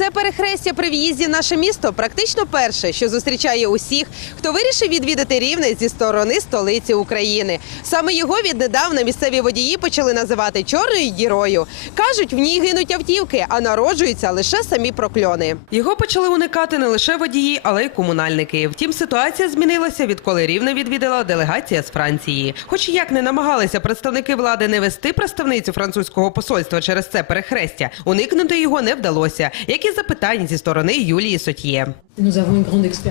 Це перехрестя при в'їзді наше місто практично перше, що зустрічає усіх, хто вирішив відвідати рівне зі сторони столиці України. Саме його віднедавна місцеві водії почали називати чорною дірою. кажуть, в ній гинуть автівки, а народжуються лише самі прокльони. Його почали уникати не лише водії, але й комунальники. Втім, ситуація змінилася, відколи рівне відвідала делегація з Франції. Хоч як не намагалися представники влади не вести представницю французького посольства через це перехрестя, уникнути його не вдалося, як і запитань зі сторони Юлії Сотьє.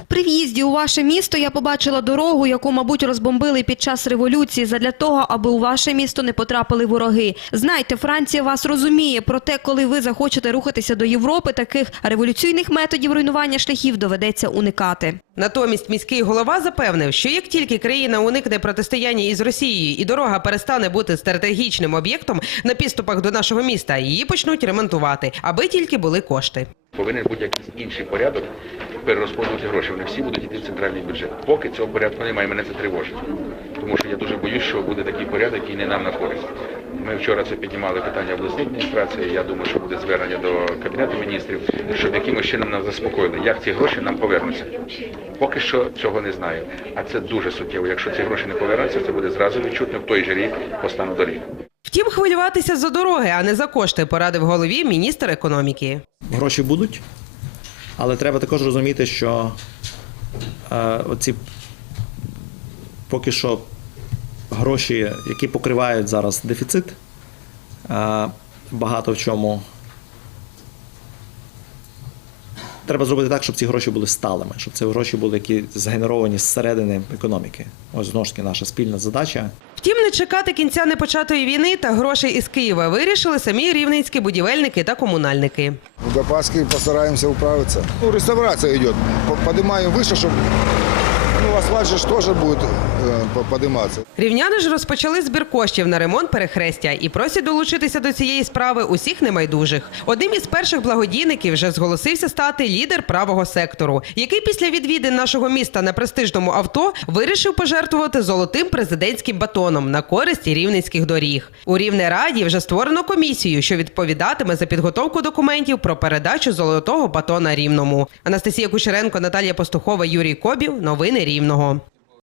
При в'їзді у ваше місто я побачила дорогу, яку, мабуть, розбомбили під час революції задля того, аби у ваше місто не потрапили вороги. Знайте, Франція вас розуміє. Проте, коли ви захочете рухатися до Європи, таких революційних методів руйнування шляхів доведеться уникати. Натомість міський голова запевнив, що як тільки країна уникне протистояння із Росією і дорога перестане бути стратегічним об'єктом на підступах до нашого міста, її почнуть ремонтувати, аби тільки були кошти. Повинен бути якийсь інший порядок перерозподілити гроші. Вони всі будуть йти в центральний бюджет. Поки цього порядку немає, мене це тривожить. Тому що я дуже боюсь, що буде такий порядок, який не нам на користь. Ми вчора це піднімали питання обласної адміністрації. Я думаю, що буде звернення до кабінету міністрів, щоб якимось чином нас заспокоїли, як ці гроші нам повернуться. Поки що цього не знаю. А це дуже суттєво. Якщо ці гроші не повернуться, це буде зразу відчутно в той же рік по стану доріг. Втім, хвилюватися за дороги, а не за кошти, порадив голові міністр економіки. гроші будуть, але треба також розуміти, що е, оці поки що гроші, які покривають зараз дефіцит, багато в чому. Треба зробити так, щоб ці гроші були сталими, щоб ці гроші були які згенеровані зсередини економіки. Ось знову ж таки наша спільна задача. Втім, не чекати кінця непочатої війни та грошей із Києва вирішили самі рівненські будівельники та комунальники. До Пасхи постараемся управиться. Ну, реставрация идет. По- Поднимаем выше, чтобы ну, асфальт же ж тоже будет э, по- подниматься. Рівняни ж розпочали збір коштів на ремонт перехрестя і просять долучитися до цієї справи усіх небайдужих. Одним із перших благодійників вже зголосився стати лідер правого сектору, який після відвідин нашого міста на престижному авто вирішив пожертвувати золотим президентським батоном на користь рівненських доріг. У Рівнераді вже створено комісію, що відповідатиме за підготовку документів про передачу золотого батона рівному. Анастасія Кучеренко, Наталія Пастухова, Юрій Кобів. Новини Рівного.